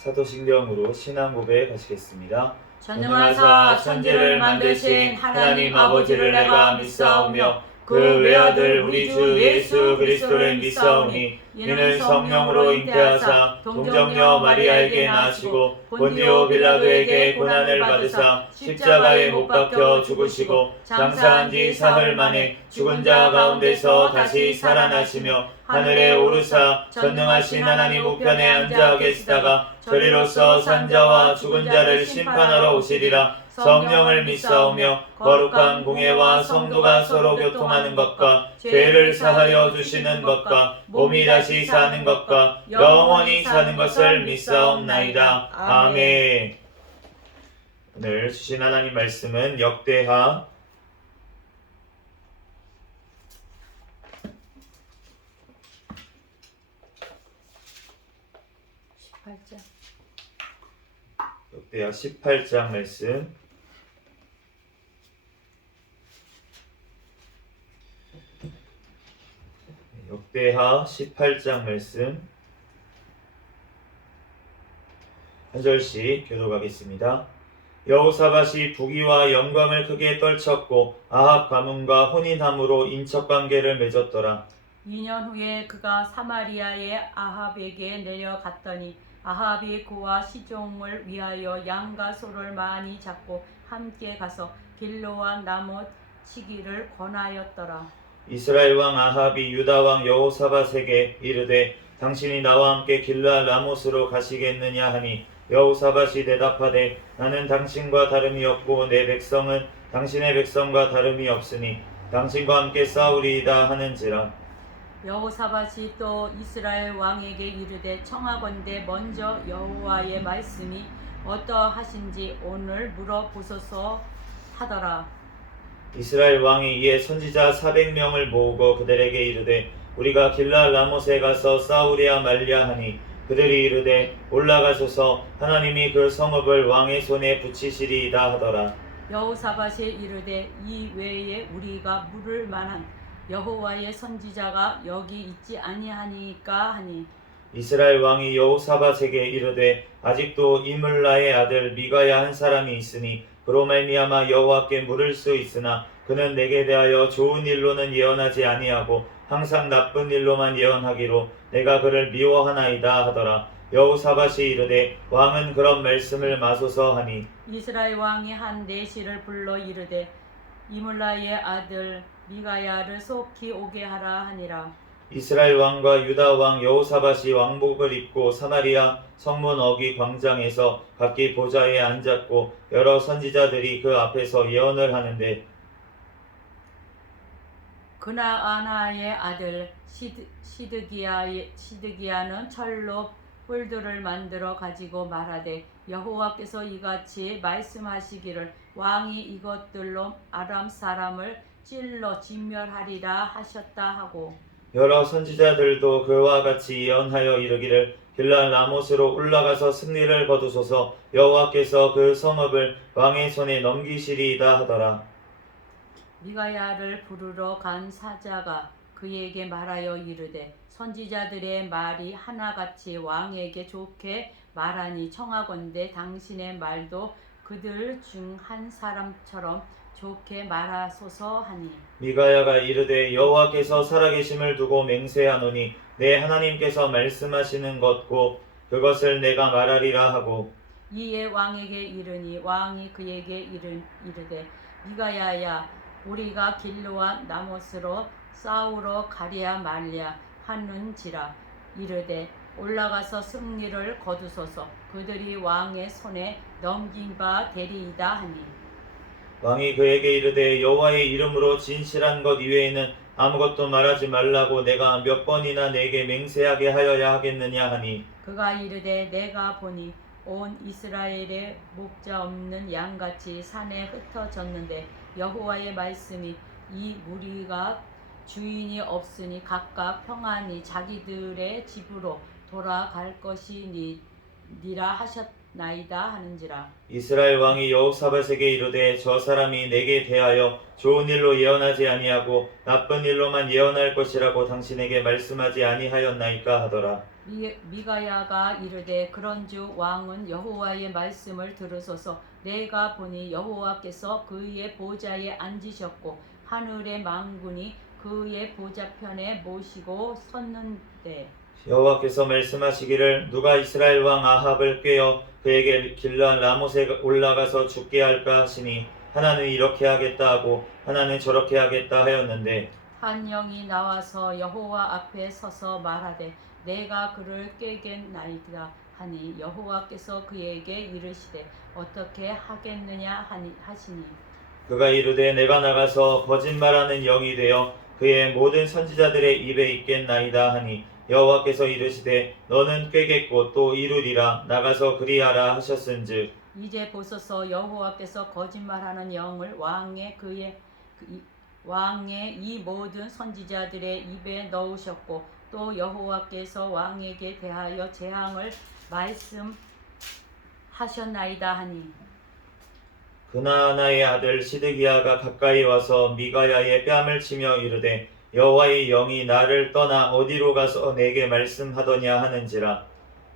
사도신경으로 신앙 고백하시겠습니다. 전능하사 천지를 만드신 하나님 아버지를 내가 믿사오며 그 외아들 우리 주 예수 그리스도를 믿사오니 이는 성령으로 잉태하사 동정녀 마리아에게 나시고 본디오 빌라도에게 고난을 받으사 십자가에 못 박혀 죽으시고 장사한 지 사흘 만에 죽은 자 가운데서 다시 살아나시며 하늘에 오르사 전능하신 하나님 우편에 앉아 계시다가 저리로서 산자와 죽은 자를 심판하러 오시리라. 성령을 믿사오며 거룩한 공예와 성도가 서로 교통하는 것과 죄를 사하여 주시는 것과 몸이 다시 사는 것과 영원히 사는 것을 믿사옵나이다. 아멘. 오늘 주신 하나님 말씀은 역대하 18장 말씀. 역대하 18장 말씀 한 절씩 교독하겠습니다. 여호사밧이 부귀와 영광을 크게 떨쳤고 아합 가문과 혼인함으로 인척관계를 맺었더라. 2년 후에 그가 사마리아의 아합에게 내려갔더니 아합이 그와 시종을 위하여 양과 소를 많이 잡고 함께 가서 길로와 나못 치기를 권하였더라. 이스라엘 왕 아합이 유다 왕 여호사밧에게 이르되 당신이 나와 함께 길르앗 라못으로 가시겠느냐 하니 여호사밧이 대답하되 나는 당신과 다름이 없고 내 백성은 당신의 백성과 다름이 없으니 당신과 함께 싸우리이다 하는지라. 여호사밧이 또 이스라엘 왕에게 이르되 청하건대 먼저 여호와의 말씀이 어떠하신지 오늘 물어보소서 하더라. 이스라엘 왕이 이에 선지자 400명을 모으고 그들에게 이르되 우리가 길르앗 라못에 가서 싸우랴 말랴 하니 그들이 이르되 올라가소서 하나님이 그 성읍을 왕의 손에 붙이시리이다 하더라. 여호사밧이 이르되 이 외에 우리가 물을 만한 여호와의 선지자가 여기 있지 아니하니까 하니 이스라엘 왕이 여호사밧에게 이르되 아직도 이물라의 아들 미가야 한 사람이 있으니 그로 말미암아 여호와께 물을 수 있으나 그는 내게 대하여 좋은 일로는 예언하지 아니하고 항상 나쁜 일로만 예언하기로 내가 그를 미워하나이다 하더라. 여호사밧이 이르되 왕은 그런 말씀을 마소서 하니 이스라엘 왕이 한 내시를 불러 이르되 이물라의 아들 미가야를 속히 오게 하라 하니라. 이스라엘 왕과 유다 왕 여호사밧이 왕복을 입고 사마리아 성문 어귀 광장에서 각기 보좌에 앉았고 여러 선지자들이 그 앞에서 예언을 하는데 그나아나의 아들 시드기야는 철로 뿔들을 만들어 가지고 말하되 여호와께서 이같이 말씀하시기를 왕이 이것들로 아람 사람을 찔러 진멸하리라 하셨다 하고 여러 선지자들도 그와 같이 예언하여 이르기를 길르앗 라못으로 올라가서 승리를 거두소서 여호와께서 그 성읍을 왕의 손에 넘기시리이다 하더라. 미가야를 부르러 간 사자가 그에게 말하여 이르되 선지자들의 말이 하나같이 왕에게 좋게 말하니 청하건대 당신의 말도 그들 중 한 사람처럼 좋게 말하소서 하니 미가야가 이르되 여호와께서 살아계심을 두고 맹세하노니 내 하나님께서 말씀하시는 것고 그것을 내가 말하리라 하고 이에 왕에게 이르니 왕이 그에게 이르되 미가야야 우리가 길로와 나못으로 싸우러 가랴 말랴 하는지라. 이르되 올라가서 승리를 거두소서 그들이 왕의 손에 넘긴 바 되리이다 하니 왕이 그에게 이르되 여호와의 이름으로 진실한 것 이외에는 아무것도 말하지 말라고 내가 몇 번이나 내게 맹세하게 하여야 하겠느냐 하니 그가 이르되 내가 보니 온 이스라엘에 목자 없는 양같이 산에 흩어졌는데 여호와의 말씀이 이 무리가 주인이 없으니 각각 평안히 자기들의 집으로 돌아갈 것이니라 하셨나이다 하는지라. 이스라엘 왕이 여호사밧에게 이르되 저 사람이 내게 대하여 좋은 일로 예언하지 아니하고 나쁜 일로만 예언할 것이라고 당신에게 말씀하지 아니하였나이까 하더라. 미가야가 이르되 그런즉 왕은 여호와의 말씀을 들으소서. 내가 보니 여호와께서 그의 보좌에 앉으셨고 하늘의 만군이 그의 보좌편에 모시고 섰는데 여호와께서 말씀하시기를 누가 이스라엘 왕 아합을 꾀어 그에게 길르앗 라못에 올라가서 죽게 할까 하시니 하나는 이렇게 하겠다 하고 하나는 저렇게 하겠다 하였는데 한 영이 나와서 여호와 앞에 서서 말하되 내가 그를 꾀겠나이다 하니 여호와께서 그에게 이르시되 어떻게 하겠느냐 하시니 그가 이르되 내가 나가서 거짓말하는 영이 되어 그의 모든 선지자들의 입에 있겠나이다 하니 여호와께서 이르시되 너는 꾀겠고 또 이루리라 나가서 그리하라 하셨은즉 이제 보소서 여호와께서 거짓말하는 영을 왕의 이 모든 선지자들의 입에 넣으셨고 또 여호와께서 왕에게 대하여 재앙을 말씀하셨나이다 하니 그나나의 아들 시드기야가 가까이 와서 미가야의 뺨을 치며 이르되 여호와의 영이 나를 떠나 어디로 가서 내게 말씀하더냐 하는지라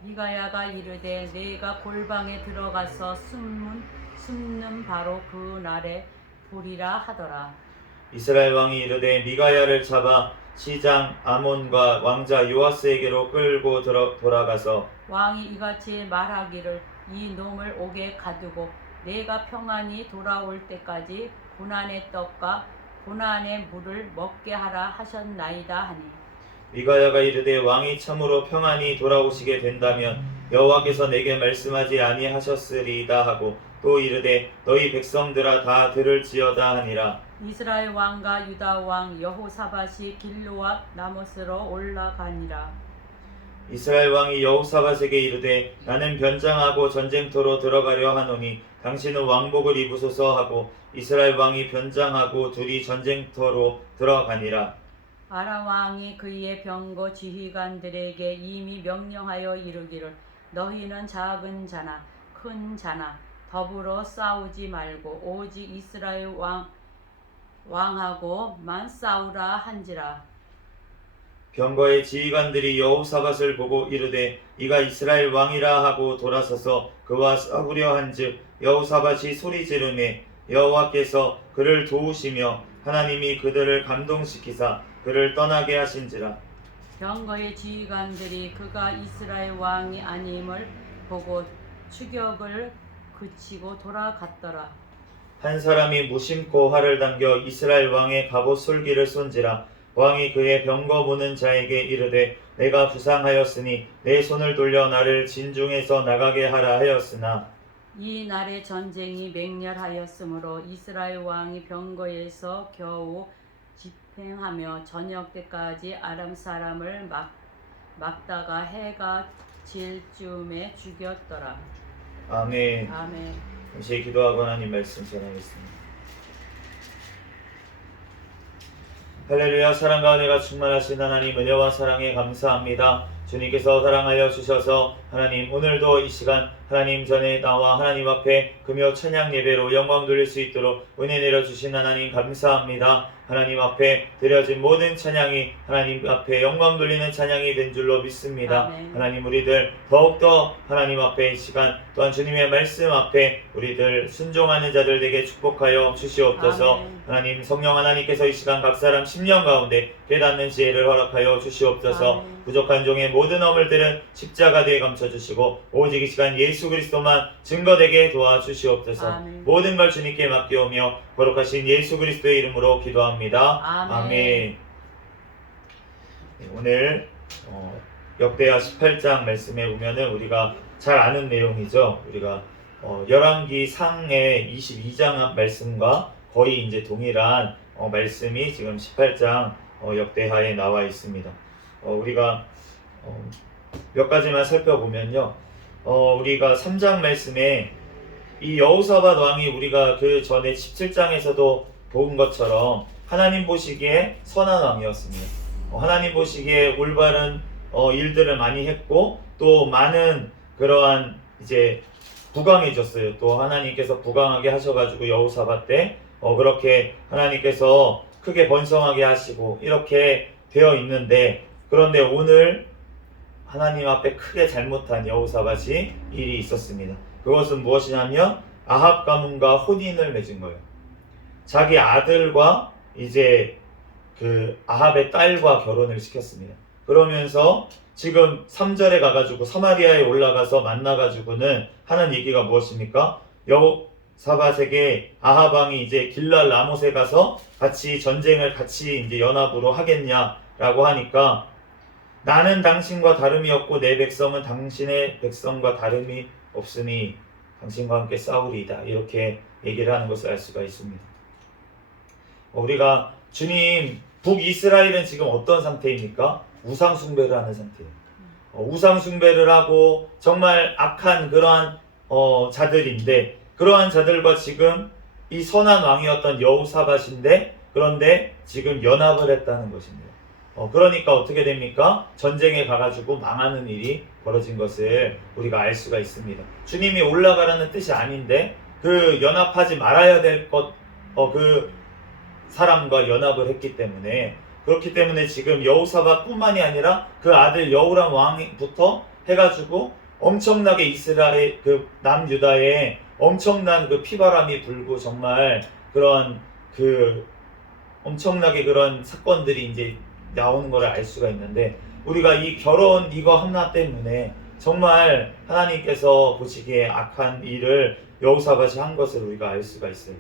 미가야가 이르되 내가 골방에 들어가서 숨는 바로 그 날에 보리라 하더라. 이스라엘 왕이 이르되 미가야를 잡아 시장 아몬과 왕자 요아스에게로 끌고 돌아가서 왕이 이같이 말하기를 이 놈을 옥에 가두고 내가 평안히 돌아올 때까지 고난의 떡과 고난의 물을 먹게 하라 하셨나이다 하니 미가야가 이르되 왕이 참으로 평안히 돌아오시게 된다면 여호와께서 내게 말씀하지 아니하셨으리이다 하고 또 이르되 너희 백성들아 다 들을지어다 하니라. 이스라엘 왕과 유다 왕 여호사밧이 길르앗 라못으로 올라가니라. 이스라엘 왕이 여호사밧에게 이르되 나는 변장하고 전쟁터로 들어가려 하노니 당신은 왕복을 입으소서 하고 이스라엘 왕이 변장하고 둘이 전쟁터로 들어가니라. 아람 왕이 그의 병거 지휘관들에게 이미 명령하여 이르기를 너희는 작은 자나 큰 자나 더불어 싸우지 말고 오직 이스라엘 왕하고만 싸우라 한지라. 병거의 지휘관들이 여호사밧을 보고 이르되 이가 이스라엘 왕이라 하고 돌아서서 그와 싸우려 한즉 여호사밧이 소리 지르매 여호와께서 그를 도우시며 하나님이 그들을 감동시키사 그를 떠나게 하신지라. 병거의 지휘관들이 그가 이스라엘 왕이 아님을 보고 추격을 그치고 돌아갔더라. 한 사람이 무심코 활을 당겨 이스라엘 왕의 갑옷 솔기를 쏜지라. 왕이 그의 병거 보는 자에게 이르되 내가 부상하였으니 내 손을 돌려 나를 진중에서 나가게 하라 하였으나 이 날의 전쟁이 맹렬하였으므로 이스라엘 왕이 병거에서 겨우 집행하며 저녁 때까지 아람 사람을 막다가 해가 질 즈음에 죽였더라. 아멘. 아멘. 잠시 기도하고 하나님 말씀 전하겠습니다. 할렐루야. 사랑과 은혜가 충만하신 하나님 은혜와 사랑에 감사합니다. 주님께서 사랑하여 주셔서 하나님 오늘도 이 시간 하나님 전에 나와 하나님 앞에 금요 찬양 예배로 영광 돌릴 수 있도록 은혜 내려주신 하나님 감사합니다. 하나님 앞에 드려진 모든 찬양이 하나님 앞에 영광 돌리는 찬양이 된 줄로 믿습니다. 아멘. 하나님 우리들 더욱더 하나님 앞에 이 시간 또한 주님의 말씀 앞에 우리들 순종하는 자들 되게 축복하여 주시옵소서. 아멘. 하나님 성령 하나님께서 이 시간 각 사람 심령 가운데 깨닫는 지혜를 허락하여 주시옵소서. 아멘. 부족한 종의 모든 허물들은 십자가대에 감춰주시고 오직 이 시간 예수 그리스도만 증거되게 도와주시옵소서. 아멘. 모든 걸 주님께 맡기오며 거룩하신 예수 그리스도의 이름으로 기도합니다. 아멘. 네, 오늘 역대하 18장 말씀에 보면은 우리가 잘 아는 내용이죠. 우리가 열왕기 상의 22장 말씀과 거의 이제 동일한 말씀이 지금 18장 역대하에 나와 있습니다. 우리가 몇 가지만 살펴보면요. 우리가 3장 말씀에 이 여호사밧 왕이 우리가 그 전에 17장에서도 본 것처럼 하나님 보시기에 선한 왕이었습니다. 하나님 보시기에 올바른 일들을 많이 했고 또 많은 그러한 이제 부강해졌어요. 또 하나님께서 부강하게 하셔가지고 여호사밧 때 그렇게 하나님께서 크게 번성하게 하시고 이렇게 되어 있는데 그런데 오늘 하나님 앞에 크게 잘못한 여호사밧이 일이 있었습니다. 그것은 무엇이냐면 아합 가문과 혼인을 맺은 거예요. 자기 아들과 이제 그 아합의 딸과 결혼을 시켰습니다. 그러면서 지금 3절에 가가지고 사마리아에 올라가서 만나가지고는 하는 얘기가 무엇입니까? 여호사밧에게 아합 왕이 이제 길랄 라못에 가서 같이 전쟁을 같이 이제 연합으로 하겠냐라고 하니까 나는 당신과 다름이 없고 내 백성은 당신의 백성과 다름이 없으니 당신과 함께 싸우리이다. 이렇게 얘기를 하는 것을 알 수가 있습니다. 우리가 주님 북이스라엘은 지금 어떤 상태입니까? 우상 숭배를 하는 상태예요. 우상 숭배를 하고 정말 악한 그러한 자들인데 그러한 자들과 지금 이 선한 왕이었던 여호사밧인데 그런데 지금 연합을 했다는 것입니다. 그러니까 어떻게 됩니까? 전쟁에 가가지고 망하는 일이 벌어진 것을 우리가 알 수가 있습니다. 주님이 올라가라는 뜻이 아닌데 그 연합하지 말아야 될 그 사람과 연합을 했기 때문에 그렇기 때문에 지금 여호사밧뿐만이 아니라 그 아들 여호람 왕부터 해가지고 엄청나게 이스라엘 그 남유다에 엄청난 그 피바람이 불고 정말 그런 그 엄청나게 그런 사건들이 이제 나오는 것을 알 수가 있는데 우리가 이 결혼 이거 하나 때문에 정말 하나님께서 보시기에 악한 일을 여호사밧이 한 것을 우리가 알 수가 있어요.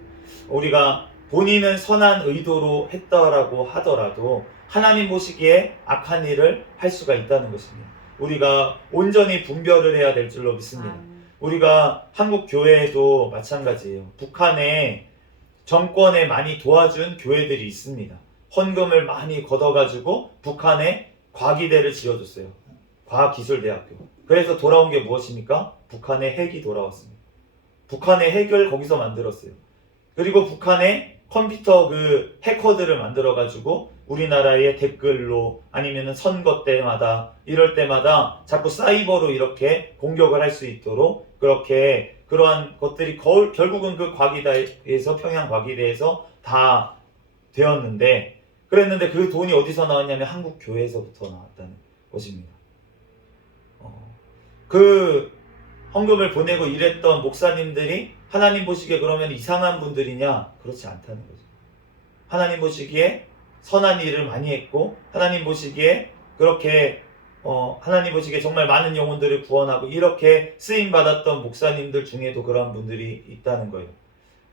우리가 본인은 선한 의도로 했다라고 하더라도 하나님 보시기에 악한 일을 할 수가 있다는 것입니다. 우리가 온전히 분별을 해야 될 줄로 믿습니다. 우리가 한국 교회에도 마찬가지예요. 북한에 정권에 많이 도와준 교회들이 있습니다. 헌금을 많이 걷어가지고 북한에 과기대를 지어줬어요. 과학기술대학교. 그래서 돌아온 게 무엇입니까? 북한의 핵이 돌아왔습니다. 북한의 핵을 거기서 만들었어요. 그리고 북한에 컴퓨터 그 해커들을 만들어가지고 우리나라의 댓글로 아니면은 선거 때마다 이럴 때마다 자꾸 사이버로 이렇게 공격을 할 수 있도록 그렇게 그러한 것들이 결국은 그 과기대에서 평양 과기대에서 다 되었는데 그랬는데 그 돈이 어디서 나왔냐면 한국 교회에서부터 나왔다는 것입니다. 그 헌금을 보내고 일했던 목사님들이 하나님 보시기에 그러면 이상한 분들이냐? 그렇지 않다는 거죠. 하나님 보시기에 선한 일을 많이 했고 하나님 보시기에 그렇게 하나님 보시기에 정말 많은 영혼들을 구원하고 이렇게 쓰임받았던 목사님들 중에도 그런 분들이 있다는 거예요.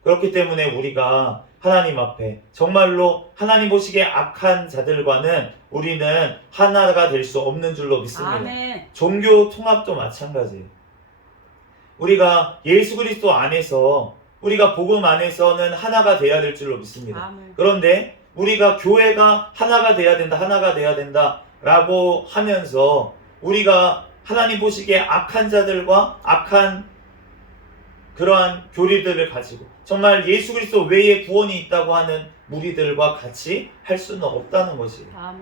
그렇기 때문에 우리가 하나님 앞에 정말로 하나님 보시기에 악한 자들과는 우리는 하나가 될 수 없는 줄로 믿습니다. 아멘. 종교 통합도 마찬가지예요. 우리가 예수 그리스도 안에서 우리가 복음 안에서는 하나가 돼야 될 줄로 믿습니다. 아멘. 그런데 우리가 교회가 하나가 돼야 된다 라고 하면서 우리가 하나님 보시기에 악한 자들과 악한 그러한 교리들을 가지고 정말 예수 그리스도 외에 구원이 있다고 하는 무리들과 같이 할 수는 없다는 것이에요. 아멘.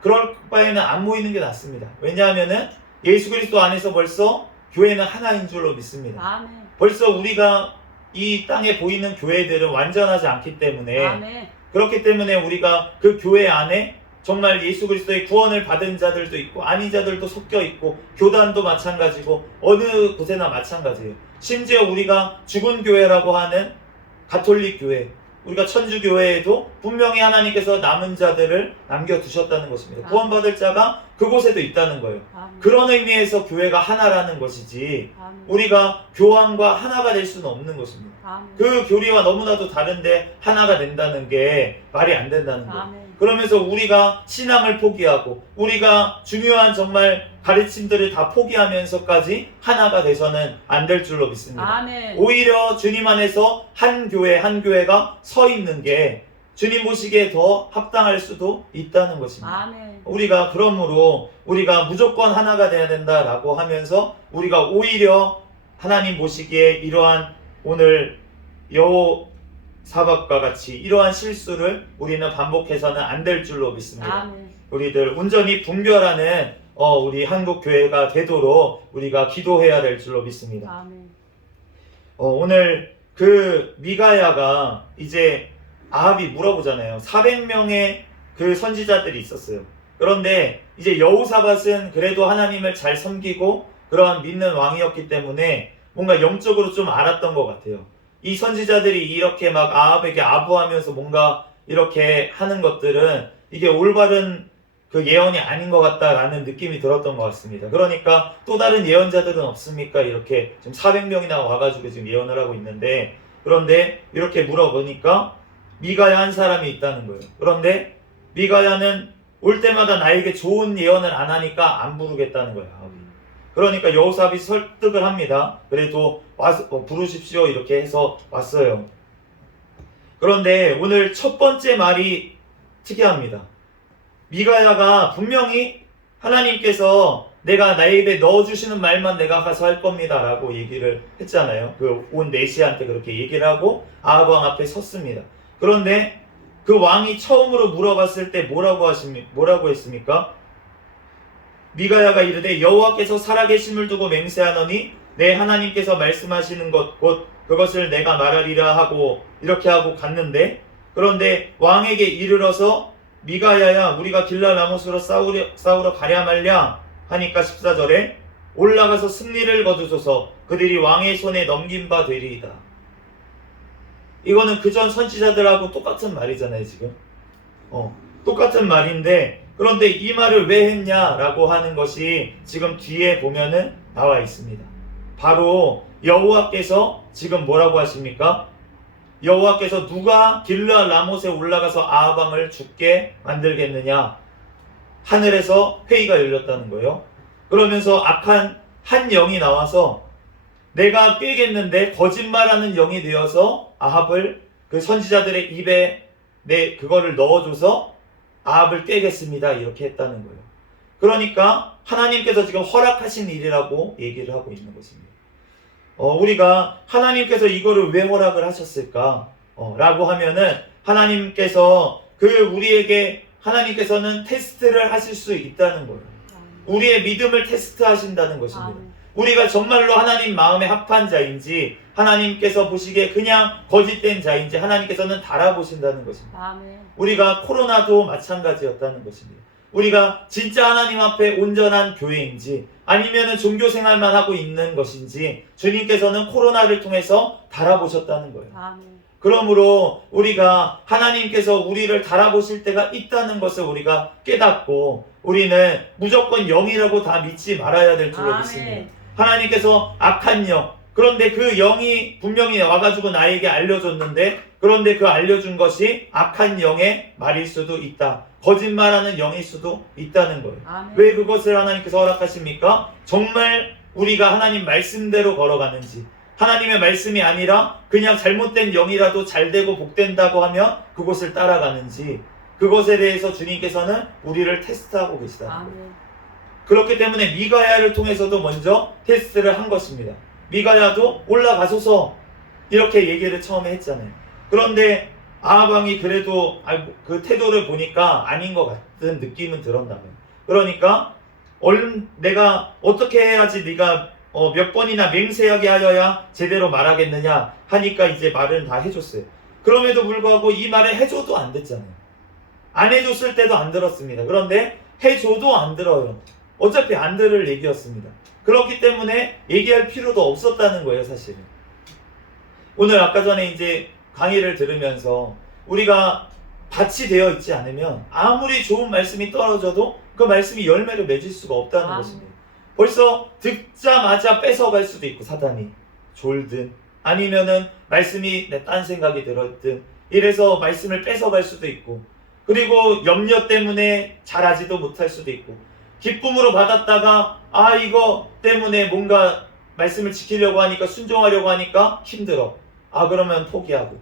그럴 바에는 안 모이는 게 낫습니다. 왜냐하면은 예수 그리스도 안에서 벌써 교회는 하나인 줄로 믿습니다. 아멘. 벌써 우리가 이 땅에 보이는 교회들은 완전하지 않기 때문에 아멘. 그렇기 때문에 우리가 그 교회 안에 정말 예수 그리스도의 구원을 받은 자들도 있고 아닌 자들도 섞여 있고 교단도 마찬가지고 어느 곳에나 마찬가지예요. 심지어 우리가 죽은 교회라고 하는 가톨릭 교회 우리가 천주교회에도 분명히 하나님께서 남은 자들을 남겨두셨다는 것입니다. 구원받을 자가 그곳에도 있다는 거예요. 아멘. 그런 의미에서 교회가 하나라는 것이지 아멘. 우리가 교황과 하나가 될 수는 없는 것입니다. 아멘. 그 교리와 너무나도 다른데 하나가 된다는 게 말이 안 된다는 거예요. 아멘. 그러면서 우리가 신앙을 포기하고 우리가 중요한 정말 가르침들을 다 포기하면서까지 하나가 돼서는 안 될 줄로 믿습니다. 아멘. 오히려 주님 안에서 한 교회 한 교회가 서 있는 게 주님 보시기에 더 합당할 수도 있다는 것입니다. 아멘. 우리가 그러므로 우리가 무조건 하나가 돼야 된다라고 하면서 우리가 오히려 하나님 보시기에 이러한 오늘 여호사밧과 같이 이러한 실수를 우리는 반복해서는 안 될 줄로 믿습니다. 아멘. 우리들 온전히 분별하는 우리 한국 교회가 되도록 우리가 기도해야 될 줄로 믿습니다. 아멘. 오늘 그 미가야가 이제 아합이 물어보잖아요. 400명의 그 선지자들이 있었어요. 그런데 이제 여호사밧은 그래도 하나님을 잘 섬기고 그러한 믿는 왕이었기 때문에 뭔가 영적으로 좀 알았던 것 같아요. 이 선지자들이 이렇게 막 아합에게 아부하면서 뭔가 이렇게 하는 것들은 이게 올바른 그 예언이 아닌 것 같다라는 느낌이 들었던 것 같습니다. 그러니까 또 다른 예언자들은 없습니까? 이렇게 지금 400명이나 와가지고 지금 예언을 하고 있는데, 그런데 이렇게 물어보니까 미가야 한 사람이 있다는 거예요. 그런데 미가야는 올 때마다 나에게 좋은 예언을 안 하니까 안 부르겠다는 거예요. 그러니까 여호사밧이 설득을 합니다. 그래도 와서 부르십시오 이렇게 해서 왔어요. 그런데 오늘 첫 번째 말이 특이합니다. 미가야가 분명히 하나님께서 내가 나의 입에 넣어주시는 말만 내가 가서 할 겁니다 라고 얘기를 했잖아요. 그 온 내시한테 그렇게 얘기를 하고 아합 왕 앞에 섰습니다. 그런데 그 왕이 처음으로 물어봤을 때 뭐라고 했습니까? 미가야가 이르되 여호와께서 살아계심을 두고 맹세하노니 내 하나님께서 말씀하시는 것 곧 그것을 내가 말하리라 하고 이렇게 하고 갔는데, 그런데 왕에게 이르러서 미가야야 우리가 길랄 라모스로 싸우러 가랴 말랴 하니까 14절에 올라가서 승리를 거두소서 그들이 왕의 손에 넘긴 바 되리이다. 이거는 그전 선지자들하고 똑같은 말이잖아요 지금. 똑같은 말인데, 그런데 이 말을 왜 했냐라고 하는 것이 지금 뒤에 보면은 나와 있습니다. 바로 여호와께서 지금 뭐라고 하십니까? 여호와께서 누가 길르앗 라못에 올라가서 아합 왕을 죽게 만들겠느냐? 하늘에서 회의가 열렸다는 거예요. 그러면서 악한 한 영이 나와서 내가 깨겠는데 거짓말하는 영이 되어서 아합을 그 선지자들의 입에 그거를 넣어줘서 아합을 깨겠습니다 이렇게 했다는 거예요. 그러니까 하나님께서 지금 허락하신 일이라고 얘기를 하고 있는 것입니다. 우리가 하나님께서 이거를 왜 허락을 하셨을까? 라고 하면은 하나님께서는 테스트를 하실 수 있다는 거예요. 우리의 믿음을 테스트하신다는 것입니다. 우리가 정말로 하나님 마음에 합한 자인지 하나님께서 보시기에 그냥 거짓된 자인지 하나님께서는 달아보신다는 것입니다. 우리가 코로나도 마찬가지였다는 것입니다. 우리가 진짜 하나님 앞에 온전한 교회인지 아니면 종교 생활만 하고 있는 것인지 주님께서는 코로나를 통해서 달아보셨다는 거예요. 그러므로 우리가 하나님께서 우리를 달아보실 때가 있다는 것을 우리가 깨닫고 우리는 무조건 영이라고 다 믿지 말아야 될 줄로 믿습니다. 하나님께서 악한 영, 그런데 그 영이 분명히 와가지고 나에게 알려줬는데, 그런데 그 알려준 것이 악한 영의 말일 수도 있다. 거짓말하는 영일 수도 있다는 거예요. 왜 그것을 하나님께서 허락하십니까? 정말 우리가 하나님 말씀대로 걸어가는지, 하나님의 말씀이 아니라 그냥 잘못된 영이라도 잘되고 복된다고 하면 그것을 따라가는지, 그것에 대해서 주님께서는 우리를 테스트하고 계시다는 거예요. 그렇기 때문에 미가야를 통해서도 먼저 테스트를 한 것입니다. 미가야도 올라가소서 이렇게 얘기를 처음에 했잖아요. 그런데 아합 왕이 그래도 그 태도를 보니까 아닌 것 같은 느낌은 들었나 봐요. 그러니까 내가 어떻게 해야지 네가 몇 번이나 맹세하게 하여야 제대로 말하겠느냐 하니까 이제 말은 다 해줬어요. 그럼에도 불구하고 이 말을 해줘도 안 됐잖아요. 안 해줬을 때도 안 들었습니다. 그런데 해줘도 안 들어요. 어차피 안 들을 얘기였습니다. 그렇기 때문에 얘기할 필요도 없었다는 거예요, 사실은. 오늘 아까 전에 이제 강의를 들으면서 우리가 밭이 되어 있지 않으면 아무리 좋은 말씀이 떨어져도 그 말씀이 열매를 맺을 수가 없다는 것입니다. 벌써 듣자마자 뺏어갈 수도 있고, 사단이 졸든 아니면은 말씀이 내 딴 생각이 들었든 이래서 말씀을 뺏어갈 수도 있고, 그리고 염려 때문에 잘하지도 못할 수도 있고, 기쁨으로 받았다가 이거 때문에 뭔가 말씀을 지키려고 하니까 순종하려고 하니까 힘들어. 그러면 포기하고.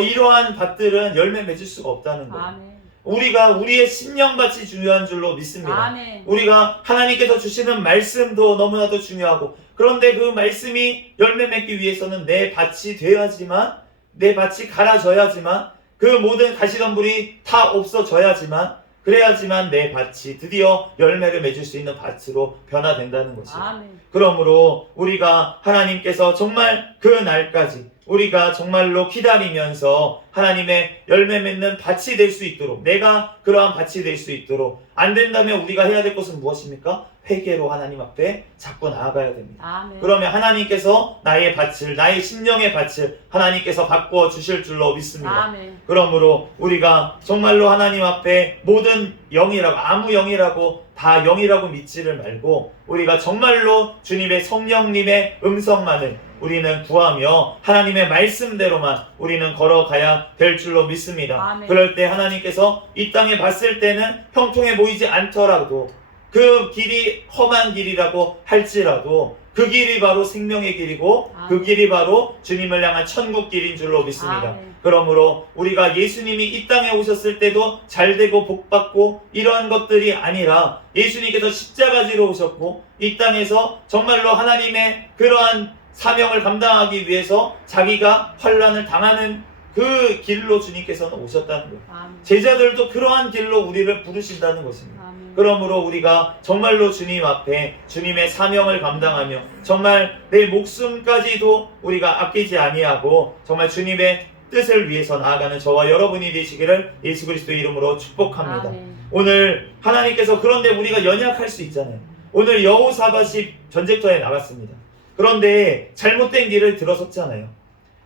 이러한 밭들은 열매 맺을 수가 없다는 거예요. 우리가 우리의 신령같이 중요한 줄로 믿습니다. 우리가 하나님께서 주시는 말씀도 너무나도 중요하고, 그런데 그 말씀이 열매 맺기 위해서는 내 밭이 돼야지만, 내 밭이 갈아져야지만, 그 모든 가시덤불이 다 없어져야지만, 그래야지만 내 밭이 드디어 열매를 맺을 수 있는 밭으로 변화된다는 것이에요. 그러므로 우리가 하나님께서 정말 그 날까지 우리가 정말로 기다리면서 하나님의 열매 맺는 밭이 될 수 있도록, 내가 그러한 밭이 될 수 있도록, 안 된다면 우리가 해야 될 것은 무엇입니까? 회개로 하나님 앞에 자꾸 나아가야 됩니다. 아멘. 그러면 하나님께서 나의 밭을, 나의 심령의 밭을 하나님께서 바꾸어 주실 줄로 믿습니다. 아멘. 그러므로 우리가 정말로 하나님 앞에 모든 영이라고, 아무 영이라고 다 영이라고 믿지를 말고, 우리가 정말로 주님의 성령님의 음성만을 우리는 구하며 하나님의 말씀대로만 우리는 걸어가야 될 줄로 믿습니다. 아멘. 그럴 때 하나님께서 이 땅에 봤을 때는 형통해 보이지 않더라도, 그 길이 험한 길이라고 할지라도 그 길이 바로 생명의 길이고 아멘. 그 길이 바로 주님을 향한 천국 길인 줄로 믿습니다. 아멘. 그러므로 우리가 예수님이 이 땅에 오셨을 때도 잘되고 복받고 이러한 것들이 아니라, 예수님께서 십자가 지러 오셨고 이 땅에서 정말로 하나님의 그러한 사명을 감당하기 위해서 자기가 환난을 당하는 그 길로 주님께서는 오셨다는 거예요. 아멘. 제자들도 그러한 길로 우리를 부르신다는 것입니다. 아멘. 그러므로 우리가 정말로 주님 앞에 주님의 사명을 감당하며 정말 내 목숨까지도 우리가 아끼지 아니하고 정말 주님의 뜻을 위해서 나아가는 저와 여러분이 되시기를 예수 그리스도의 이름으로 축복합니다. 아멘. 오늘 하나님께서, 그런데 우리가 연약할 수 있잖아요. 오늘 여호사밧이 전쟁터에 나갔습니다. 그런데 잘못된 길을 들어섰잖아요.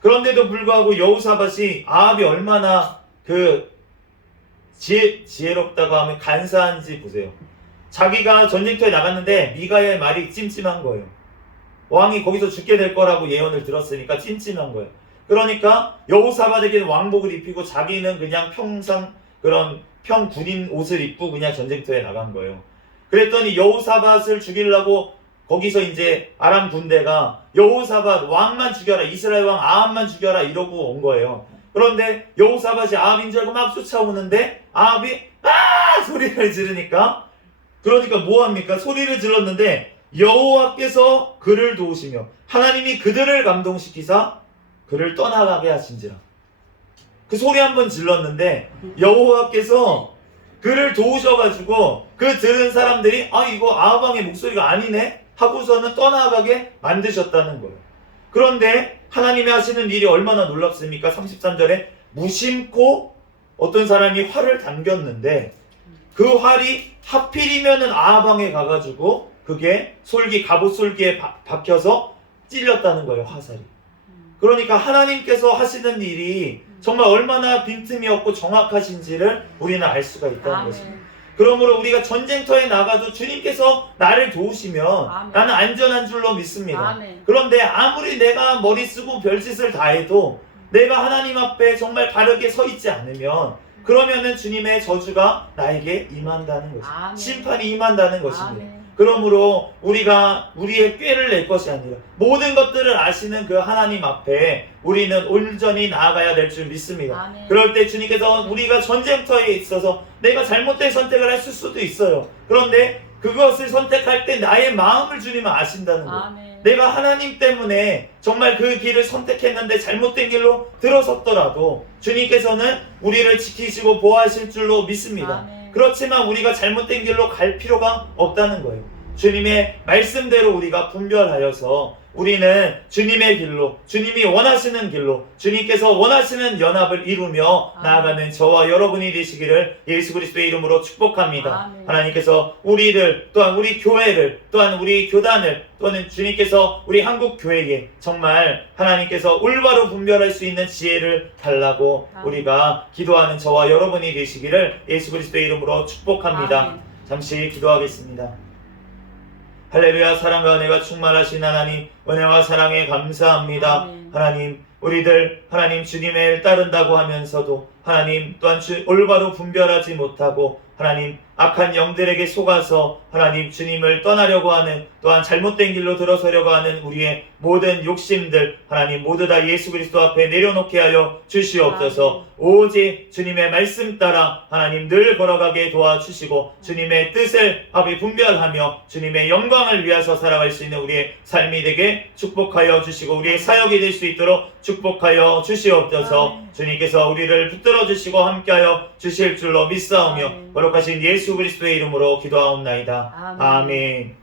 그런데도 불구하고 여호사밧이, 아합이 얼마나 지혜롭다고 하면 간사한지 보세요. 자기가 전쟁터에 나갔는데 미가야의 말이 찜찜한 거예요. 왕이 거기서 죽게 될 거라고 예언을 들었으니까 찜찜한 거예요. 그러니까 여호사밧에게는 왕복을 입히고 자기는 그냥 평상 그런 평군인 옷을 입고 그냥 전쟁터에 나간 거예요. 그랬더니 여호사밧을 죽이려고 거기서 이제 아람 군대가 여호사밧 왕만 죽여라, 이스라엘 왕 아합만 죽여라 이러고 온 거예요. 그런데 여호사밧이 아합인 줄 알고 막 쫓아오는데 아합이 아 소리를 지르니까, 그러니까 뭐합니까? 소리를 질렀는데 여호와께서 그를 도우시며 하나님이 그들을 감동시키사 그를 떠나가게 하신지라. 그 소리 한번 질렀는데 여호와께서 그를 도우셔가지고 그 들은 사람들이 아 이거 아합 왕의 목소리가 아니네 하고서는 떠나가게 만드셨다는 거예요. 그런데 하나님이 하시는 일이 얼마나 놀랍습니까? 33절에 무심코 어떤 사람이 활을 당겼는데 그 활이 하필이면은 아합 왕에 가가지고 그게 갑옷 솔기에 박혀서 찔렸다는 거예요, 화살이. 그러니까 하나님께서 하시는 일이 정말 얼마나 빈틈이 없고 정확하신지를 우리는 알 수가 있다는 아멘. 것입니다. 그러므로 우리가 전쟁터에 나가도 주님께서 나를 도우시면 아멘. 나는 안전한 줄로 믿습니다. 아멘. 그런데 아무리 내가 머리 쓰고 별짓을 다 해도 내가 하나님 앞에 정말 바르게 서 있지 않으면, 그러면은 주님의 저주가 나에게 임한다는 것입니다. 아멘. 심판이 임한다는 것입니다. 아멘. 그러므로 우리가 우리의 꾀를 낼 것이 아니라 모든 것들을 아시는 그 하나님 앞에 우리는 온전히 나아가야 될 줄 믿습니다. 아멘. 그럴 때 주님께서 우리가 전쟁터에 있어서 내가 잘못된 선택을 했을 수도 있어요. 그런데 그것을 선택할 때 나의 마음을 주님은 아신다는 거예요. 아멘. 내가 하나님 때문에 정말 그 길을 선택했는데 잘못된 길로 들어섰더라도 주님께서는 우리를 지키시고 보호하실 줄로 믿습니다. 아멘. 그렇지만 우리가 잘못된 길로 갈 필요가 없다는 거예요. 주님의 말씀대로 우리가 분별하여서 우리는 주님의 길로, 주님이 원하시는 길로, 주님께서 원하시는 연합을 이루며 아멘. 나아가는 저와 여러분이 되시기를 예수 그리스도의 이름으로 축복합니다. 아멘. 하나님께서 우리를, 또한 우리 교회를, 또한 우리 교단을, 또는 주님께서 우리 한국 교회에 정말 하나님께서 올바로 분별할 수 있는 지혜를 달라고 아멘. 우리가 기도하는 저와 여러분이 되시기를 예수 그리스도의 이름으로 축복합니다. 아멘. 잠시 기도하겠습니다. 할렐루야. 사랑과 은혜가 충만하신 하나님, 은혜와 사랑에 감사합니다. 아멘. 하나님, 우리들 하나님 주님을 따른다고 하면서도 하나님 또한 올바로 분별하지 못하고 하나님 악한 영들에게 속아서 하나님 주님을 떠나려고 하는, 또한 잘못된 길로 들어서려고 하는 우리의 모든 욕심들 하나님 모두 다 예수 그리스도 앞에 내려놓게 하여 주시옵소서. 오직 주님의 말씀 따라 하나님 늘 걸어가게 도와주시고 주님의 뜻을 합이 분별하며 주님의 영광을 위해서 살아갈 수 있는 우리의 삶이 되게 축복하여 주시고 우리의 사역이 될 수 있도록 축복하여 주시옵소서. 주님께서 우리를 붙들어 주시고 함께하여 주실 줄로 믿사오며 아멘. 거룩하신 예수 그리스도의 이름으로 기도하옵나이다. 아멘. 아멘.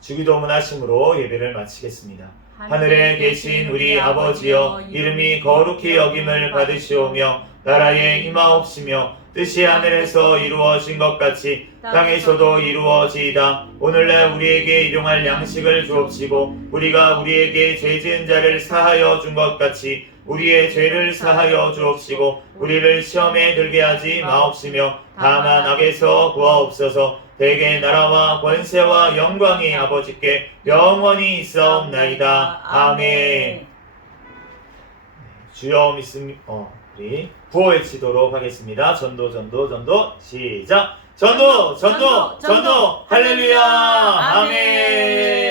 주기도문 하심으로 예배를 마치겠습니다. 하늘에 계신 우리 아버지여 이름이 거룩히 여김을 받으시오며 나라에 임하옵시며 뜻이 하늘에서 이루어진 것 같이 땅에서도 이루어지이다. 오늘날 우리에게 일용할 양식을 주옵시고 우리가 우리에게 죄 지은 자를 사하여 준 것 같이 우리의 죄를 사하여 주옵시고 우리를 시험에 들게 하지 마옵시며 다만 악에서 구하옵소서. 대개 나라와 권세와 영광이 아버지께 영원히 있사옵나이다. 아멘. 주여 믿습니다. 우리 구호 외치도록 하겠습니다. 전도 시작. 전도 할렐루야. 아멘.